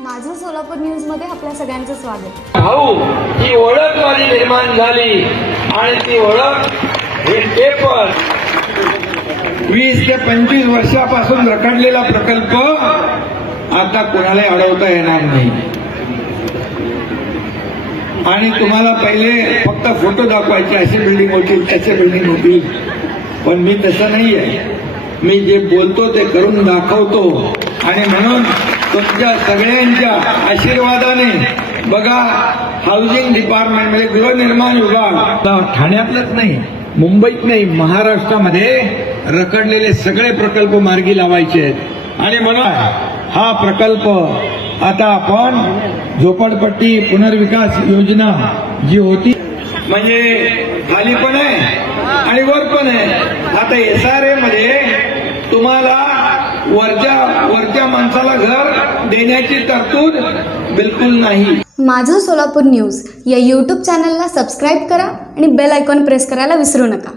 माझं सोलापूर न्यूजमध्ये आपल्या सगळ्यांचं स्वागत. भाऊ ही ओळख माझी निर्माण झाली आणि ती ओळख हे पेपर वीस ते पंचवीस वर्षापासून रखडलेला प्रकल्प आता कोणाला अडवता येणार नाही. आणि तुम्हाला पहिले फक्त फोटो दाखवायचे अशी बिल्डिंग होती त्याची बिल्डिंग होती. पण मी तसं नाही आहे मी जे बोलतो ते करून दाखवतो. आणि म्हणून तुमच्या सगळ्यांच्या आशीर्वादाने बघा हाऊसिंग डिपार्टमेंट म्हणजे गृहनिर्माण विभाग. ठाण्यातलंच नाही मुंबईत नाही महाराष्ट्रामध्ये रखडलेले सगळे प्रकल्प मार्गी लावायचे आहेत. आणि म्हणून हा प्रकल्प आता आपण झोपडपट्टी पुनर्विकास योजना जी होती म्हणजे खाली पण आहे आणि वर पण आहे. आता एस आर ए मध्ये तुम्हाला वरच्या वरच्या माणसाला घर देण्याची तरतूद बिलकुल नाही. माझं सोलापूर न्यूज या यूट्यूब चॅनलला सबस्क्राईब करा आणि बेल आयकॉन प्रेस करायला विसरू नका.